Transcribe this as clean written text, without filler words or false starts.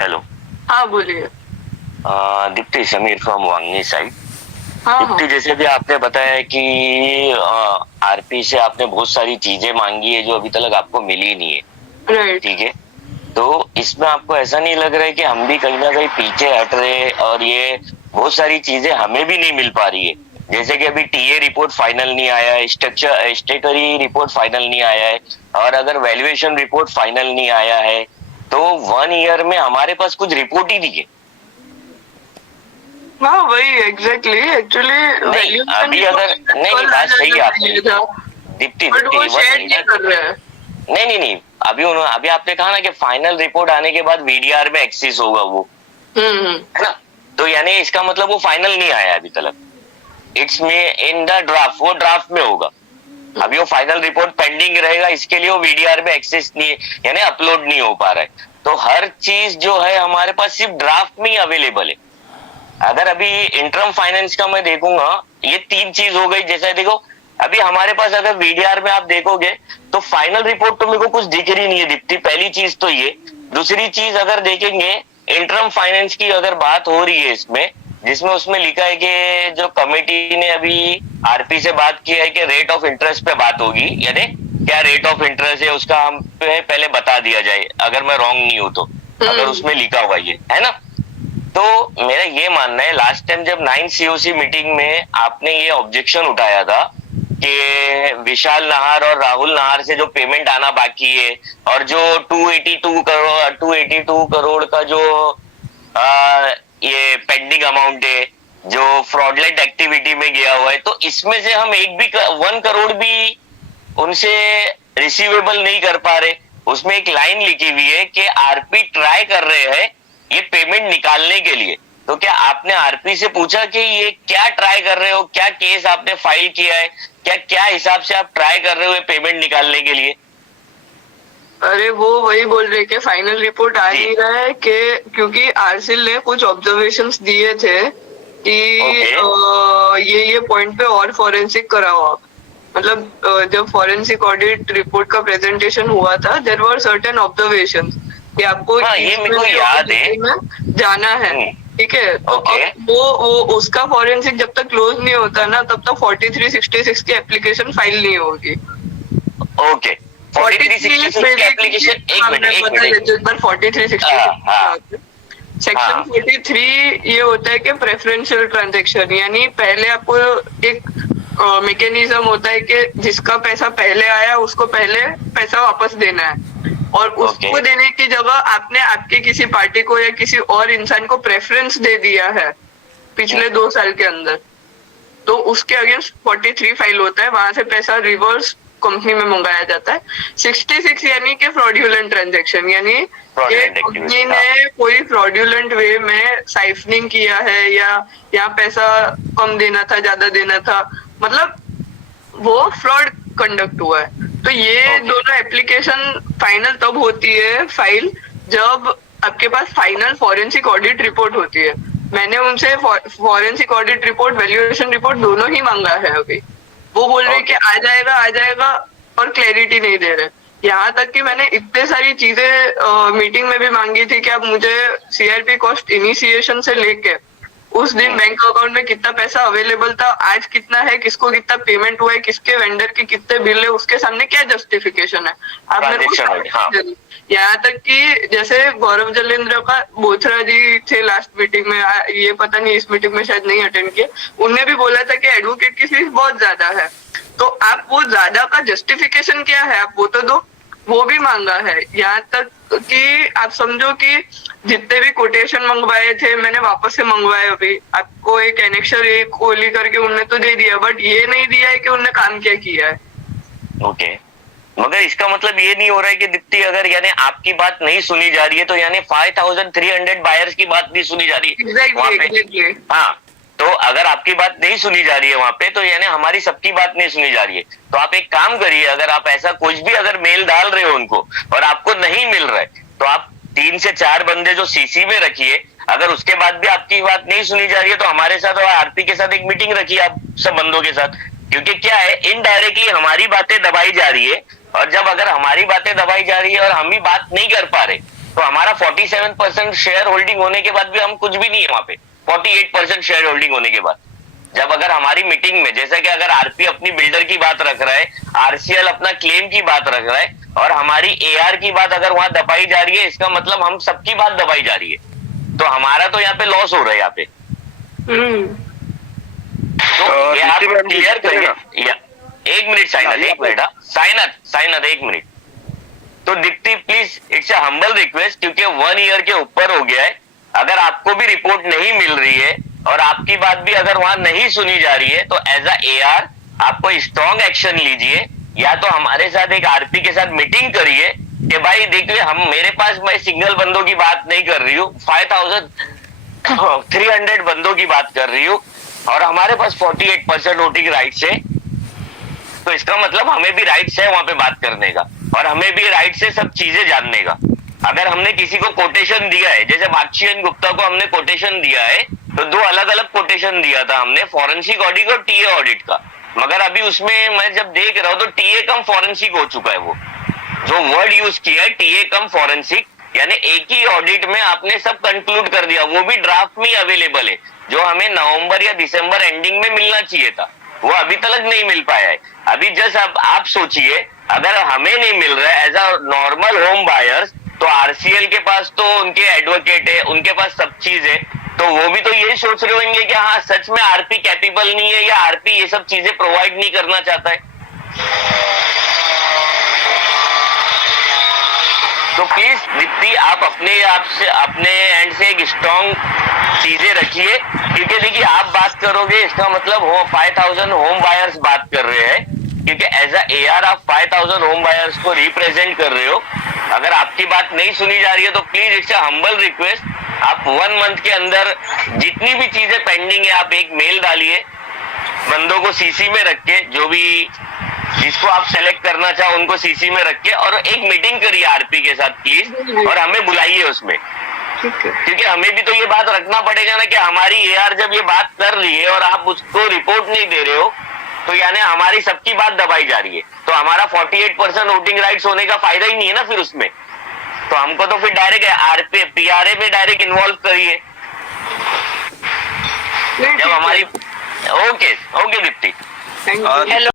Hello. हाँ बोलिए। Deepti, Sameer from Vangani side. हाँ हाँ। दीप्ति, जैसे भी आपने बताया कि आरपी से आपने बहुत सारी चीजें मांगी है जो अभी तक आपको मिली नहीं है। राइट। ठीक है। तो इसमें आपको ऐसा नहीं लग रहा है कि हम भी कहीं ना कहीं पीछे हट रहे हैं और ये बहुत सारी चीजें हमें भी नहीं मिल पा रही है? जैसे कि अभी टीए रिपोर्ट फाइनल नहीं आया है, स्ट्रक्चर स्टेटरी रिपोर्ट फाइनल नहीं आया है, और अगर वैल्यूएशन रिपोर्ट फाइनल नहीं आया है तो 1 ईयर में हमारे पास कुछ रिपोर्ट ही नहीं है। हाँ वही एग्जैक्टली एक्चुअली नहीं, वैल्यूएशन अभी अगर रिपोर्ट नहीं नहीं, कल आ बात सही जाना है चाहिए आपकी। था, दीप्ति बट दीप्ति, वो वन शेयर नहीं मिनट। कर रहे हैं। नहीं नहीं नहीं, अभी आपने कहा ना कि फाइनल रिपोर्ट आने के बाद वीडीआर में एक्सेस होगा वो, हम्म। है ना? तो यानी इसका मतलब वो फाइनल नहीं आया अभी तक। इट्स में इन द ड्राफ्ट, वो ड्राफ्ट में होगा। अभी वो फाइनल रिपोर्ट पेंडिंग रहेगा, इसके लिए वो वीडीआर में एक्सेस नहीं है, यानी अपलोड नहीं हो पा रहा है। तो हर चीज जो है हमारे पास सिर्फ ड्राफ्ट में ही अवेलेबल है। अगर अभी इंटरम फाइनेंस का मैं देखूंगा, ये तीन चीज हो गई। जैसे देखो, अभी हमारे पास अगर वीडीआर में आप देखोगे तो फाइनल रिपोर्ट तो मेरे को कुछ दिख रही नहीं है दीप्ति, पहली चीज तो ये। दूसरी चीज अगर देखेंगे, इंटरम फाइनेंस की अगर बात हो रही है इसमें, जिसमें उसमें लिखा है कि जो कमेटी ने अभी आरपी से बात की है कि रेट ऑफ इंटरेस्ट पे बात होगी, यानी क्या रेट ऑफ इंटरेस्ट है उसका हम पे पहले बता दिया जाए, अगर मैं रॉन्ग नहीं हूं तो। अगर हम्म। उसमें लिखा हुआ ये है ना, तो मेरा ये मानना है, लास्ट टाइम जब 9 COC मीटिंग में आपने ये ऑब्जेक्शन उठाया था कि विशाल नाहर और राहुल नाहर से जो पेमेंट आना बाकी है, और जो 282 करोड़ का जो ये पेंडिंग अमाउंट है जो फ्रॉडलेंट एक्टिविटी में गया हुआ है, तो इसमें से हम एक भी 1 करोड़ भी उनसे रिसीवेबल नहीं कर पा रहे। उसमें एक लाइन लिखी हुई है कि आरपी ट्राई कर रहे हैं ये पेमेंट निकालने के लिए। तो क्या आपने आरपी से पूछा कि ये क्या ट्राई कर रहे हो, क्या केस आपने फाइल किया है, क्या क्या हिसाब से आप ट्राई कर रहे हो पेमेंट निकालने के लिए? अरे वो वही बोल रहे कि फाइनल रिपोर्ट आ जी। नहीं रहा है कि क्योंकि आरसिल ने कुछ ऑब्जर्वेशंस दिए थे कि ओके। ये पॉइंट पे और फॉरेंसिक कराओ आप। मतलब जब फॉरेंसिक ऑडिट रिपोर्ट का प्रेजेंटेशन हुआ था, देयर वर सर्टेन ऑब्जर्वेशंस कि आपको हाँ, ये मेरे को याद है। में जाना है। ठीक है, तो ओके। अब वो उसका फॉरेंसिक जब तक क्लोज नहीं होता ना, तब तक 4366 की एप्लीकेशन फाइल नहीं होगी। ओके। 4366 की एप्लीकेशन, एक मिनट एक मिनट। 4366 सेक्शन हाँ 43 ये होता है कि प्रेफरेंशियल ट्रांजेक्शन, यानी पहले आपको एक मैकेनिज्म होता है कि जिसका पैसा पहले आया उसको पहले पैसा वापस देना है, और उसको देने की जगह आपने आपके किसी पार्टी को या किसी और इंसान को प्रेफरेंस दे दिया है पिछले 2 साल के अंदर, तो उसके अगेंस्ट 43 फाइल होता है, वहां से पैसा रिवर्स कंपनी में मंगाया जाता है। 66 यानी कि फ्रॉड्यूलेंट ट्रांजेक्शन, यानी कंपनी ने कोई फ्रॉड्यूलेंट वे में साइफनिंग किया है या पैसा कम देना था, ज्यादा देना था, मतलब वो फ्रॉड कंडक्ट हुआ है। तो ये दोनों एप्लीकेशन फाइनल तब होती है फाइल जब आपके पास फाइनल फॉरेंसिक ऑडिट रिपोर्ट होती है। मैंने उनसे forensic audit report, valuation report दोनों ही मांगा है अभी। वो बोल रहे कि आ जाएगा और क्लैरिटी नहीं दे रहे। यहाँ तक कि मैंने इतने सारी चीजें मीटिंग में भी मांगी थी कि आप मुझे सीआरपी कॉस्ट इनिशिएशन से लेके उस दिन बैंक अकाउंट में कितना पैसा अवेलेबल था, आज कितना है, किसको कितना पेमेंट हुआ है, किसके वेंडर के कितने बिल है, उसके सामने क्या जस्टिफिकेशन है, आप मेरे को। यहाँ तक कि जैसे गौरव जलेंद्र का बोथरा जी थे लास्ट मीटिंग में, ये पता नहीं इस मीटिंग में शायद नहीं अटेंड किया, उनने भी बोला था कि एडवोकेट की फीस बहुत ज्यादा है, तो आप वो ज्यादा का जस्टिफिकेशन क्या है आप वो तो दो। वो भी मांगा है। यहाँ तक कि आप समझो कि जितने भी कोटेशन मंगवाए थे मैंने वापस से मंगवाए, अभी आपको एक एनेक्सर एक कोली करके उनने तो दे दिया, बट ये नहीं दिया है कि उनने काम क्या किया है। ओके। मगर इसका मतलब ये नहीं हो रहा है कि दीप्ति, अगर यानी आपकी बात नहीं सुनी जा रही है तो यानी 5300 बायर्स की बात नहीं सुनी जा रही है वहाँ पे। Exactly. हाँ, तो अगर आपकी बात नहीं सुनी जा रही है वहां पे, तो यानी हमारी सबकी बात नहीं सुनी जा रही है। तो आप एक काम करिए, अगर आप ऐसा कुछ भी अगर मेल डाल रहे हो उनको और आपको नहीं मिल रहा है, तो आप 3 से 4 बंदे जो सीसी में रखिए। अगर उसके बाद भी आपकी बात नहीं सुनी जा रही है तो हमारे साथ और आरपी के साथ एक मीटिंग रखिए आप सब बंदों के साथ। क्योंकि क्या है, इनडायरेक्टली हमारी बातें दबाई जा रही है, और जब अगर हमारी बातें दबाई जा रही है और हम ही बात नहीं कर पा रहे, तो हमारा 47% शेयर होल्डिंग होने के बाद भी हम कुछ भी नहीं है वहां पे। 48% शेयर होल्डिंग होने के बाद, जब अगर हमारी मीटिंग में, जैसे कि अगर आरपी अपनी बिल्डर की बात रख रहा है, आरसीएल अपना क्लेम की बात रख रहा है, और हमारी एआर की बात अगर वहां दबाई जा रही है, इसका मतलब हम सबकी बात दबाई जा रही है, तो हमारा तो यहाँ पे लॉस हो रहा है यहाँ पे। तो ये आप क्लियर करिए। एक मिनट साइनत, एक मिनट, साइनत एक मिनट। तो Deepti please, it's a humble request, क्योंकि 1 ईयर के ऊपर हो गया है, अगर आपको भी रिपोर्ट नहीं मिल रही है और आपकी बात भी अगर वहां नहीं सुनी जा रही है, तो एज अ एआर आपको स्ट्रॉन्ग एक्शन लीजिए, या तो हमारे साथ एक आरपी के साथ मीटिंग करिए कि भाई देखिए, हम मेरे पास, मैं सिंगल बंदों की बात नहीं कर रही हूँ, 5300 बंदों की बात कर रही हूँ, और हमारे पास 48% वोटिंग राइट्स है, तो इसका मतलब हमें भी राइट्स है वहां पे बात करने का, और हमें भी राइट्स है सब चीजें जानने का। अगर हमने किसी को कोटेशन दिया है, जैसे बागची एंड गुप्ता को हमने कोटेशन दिया है, तो 2 अलग अलग कोटेशन दिया था हमने, फॉरेंसिक ऑडिट और टीए ऑडिट का, मगर अभी उसमें मैं जब देख रहा हूँ तो टीए कम फॉरेंसिक हो चुका है। वो जो वर्ड यूज किया है टीए कम फॉरेंसिक, यानी एक ही ऑडिट में आपने सब कंक्लूड कर दिया, वो भी ड्राफ्ट में अवेलेबल है, जो हमें नवंबर या दिसंबर एंडिंग में मिलना चाहिए था, वो अभी तक नहीं मिल पाया है। अभी जस्ट आप सोचिए, अगर हमें नहीं मिल रहा है as a normal home buyers, तो आरसीएल के पास तो उनके एडवोकेट है, उनके पास सब चीज है, तो वो भी तो यही सोच रहे होंगे कि हाँ सच में आरपी कैपेबल नहीं है, या आरपी ये सब चीजें प्रोवाइड नहीं करना चाहता है। तो प्लीज दीप्ति, आप अपने आप से, अपने एंड से एक स्ट्रॉन्ग चीजें रखिए, क्योंकि देखिए आप बात करोगे, इसका मतलब हो 5000 होम बायर्स बात कर रहे हैं, क्योंकि एज अ एआर आप 5000 होम बायर्स को रिप्रेजेंट कर रहे हो। अगर आपकी बात नहीं सुनी जा रही है, तो please it's a humble request, आप 1 मंथ के अंदर जितनी भी चीजें पेंडिंग है, आप एक मेल डालिए, बंदों को सीसी में रख के, जो भी जिसको आप सेलेक्ट करना चाहो उनको सीसी में रख के, और एक मीटिंग करिए आरपी के साथ प्लीज, और हमें बुलाइए उसमें, क्योंकि हमें भी तो ये बात रखना पड़ेगा ना कि हमारी एआर जब ये बात कर रही है और आप उसको रिपोर्ट नहीं दे रहे हो, तो यानी हमारी सबकी बात दबाई जा रही है, तो हमारा 48% वोटिंग राइट्स होने का फायदा ही नहीं है ना फिर उसमें। तो हमको तो फिर डायरेक्ट आरपी पीआरए में डायरेक्ट इन्वॉल्व करिए जब हमारी। Okay Deepti, hello.